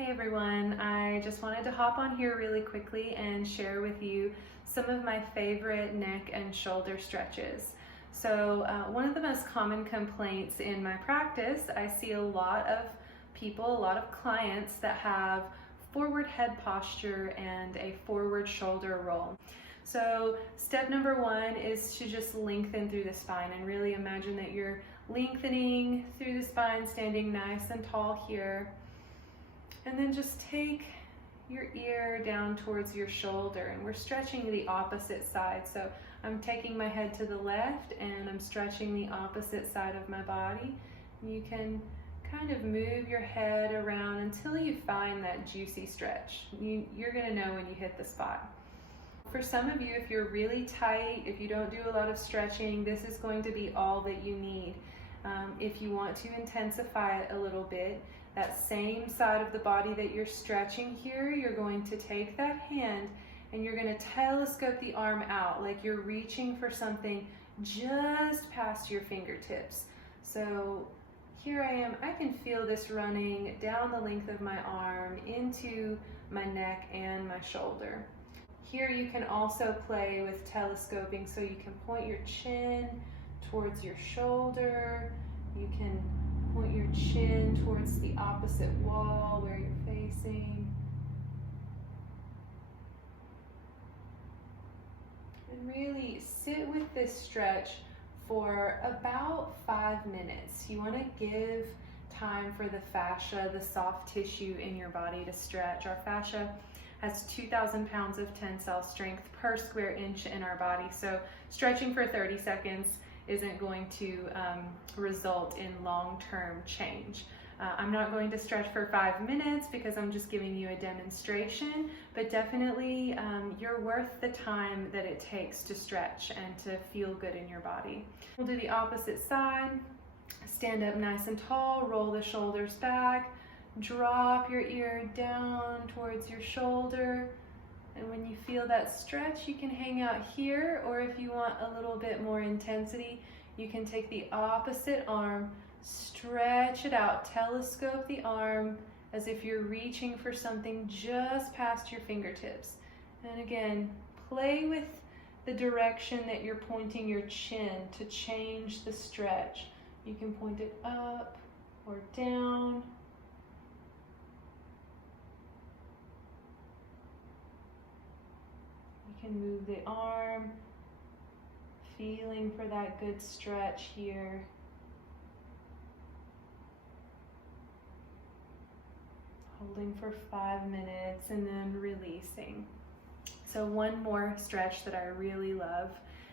Hey everyone, I just wanted to hop on here really quickly and share with you some of my favorite neck and shoulder stretches. So one of the most common complaints in my practice, I see a lot of people, a lot of clients that have forward head posture and a forward shoulder roll. So step number one is to just lengthen through the spine and really imagine that you're lengthening through the spine, standing nice and tall here. And then just take your ear down towards your shoulder, and we're stretching the opposite side. So I'm taking my head to the left and I'm stretching the opposite side of my body. You can kind of move your head around until you find that juicy stretch. You're gonna know when you hit the spot. For some of you, if you're really tight, if you don't do a lot of stretching, this is going to be all that you need. If you want to intensify it a little bit, that same side of the body that you're stretching here, you're going to take that hand and you're going to telescope the arm out like you're reaching for something just past your fingertips. So here I am, I can feel this running down the length of my arm into my neck and my shoulder. Here you can also play with telescoping, so you can point your chin towards your shoulder, you can point your chin towards the opposite wall where you're facing. And really sit with this stretch for about 5 minutes. You want to give time for the fascia, the soft tissue in your body, to stretch. Our fascia has 2,000 pounds of tensile strength per square inch in our body. So stretching for 30 seconds isn't going to result in long-term change. I'm not going to stretch for 5 minutes because I'm just giving you a demonstration, but definitely you're worth the time that it takes to stretch and to feel good in your body. We'll do the opposite side. Stand up nice and tall, roll the shoulders back, drop your ear down towards your shoulder. And when you feel that stretch, you can hang out here, or if you want a little bit more intensity, you can take the opposite arm, stretch it out, telescope the arm as if you're reaching for something just past your fingertips. And again, play with the direction that you're pointing your chin to change the stretch. You can point it up or down. You can move the arm, feeling for that good stretch here. Holding for 5 minutes and then releasing. So one more stretch that I really love,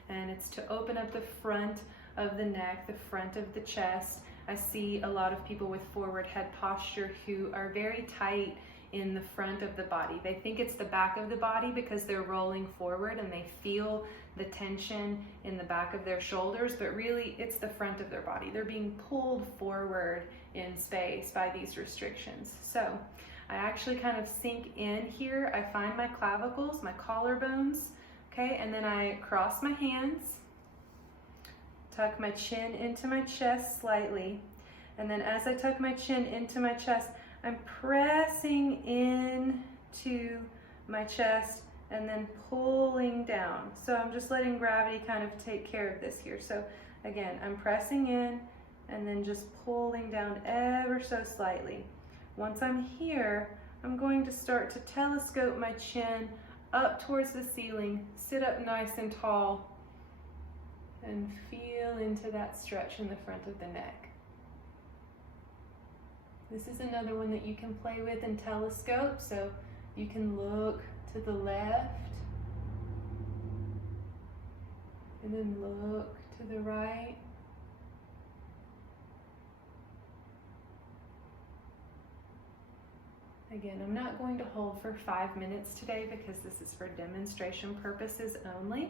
and it's to open up the front of the neck, the front of the chest. I see a lot of people with forward head posture who are very tight in the front of the body. They think it's the back of the body because they're rolling forward and they feel the tension in the back of their shoulders, but really it's the front of their body. They're being pulled forward in space by these restrictions. So I actually kind of sink in here. I find my clavicles, my collarbones, okay, and then I cross my hands, tuck my chin into my chest slightly, and then as I tuck my chin into my chest, I'm pressing in to my chest and then pulling down. So I'm just letting gravity kind of take care of this here. So again, I'm pressing in and then just pulling down ever so slightly. Once I'm here, I'm going to start to telescope my chin up towards the ceiling, sit up nice and tall, and feel into that stretch in the front of the neck. This is another one that you can play with and telescope, so you can look to the left and then look to the right. Again, I'm not going to hold for 5 minutes today because this is for demonstration purposes only,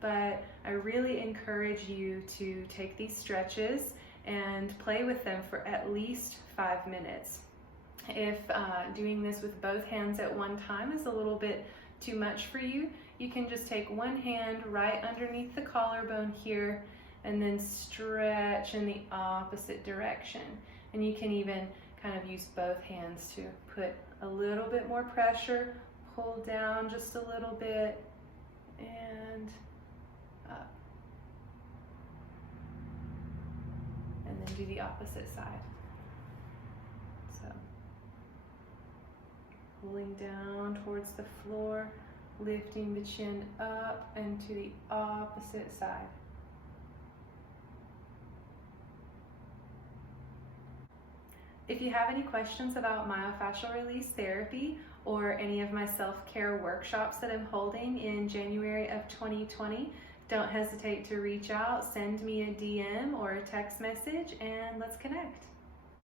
but I really encourage you to take these stretches and play with them for at least 5 minutes. If doing this with both hands at one time is a little bit too much for you, you can just take one hand right underneath the collarbone here and then stretch in the opposite direction. And you can even kind of use both hands to put a little bit more pressure, pull down just a little bit, and up. And then do the opposite side. So, pulling down towards the floor, lifting the chin up and to the opposite side. If you have any questions about myofascial release therapy or any of my self-care workshops that I'm holding in January of 2020, don't hesitate to reach out, send me a DM or a text message, and let's connect.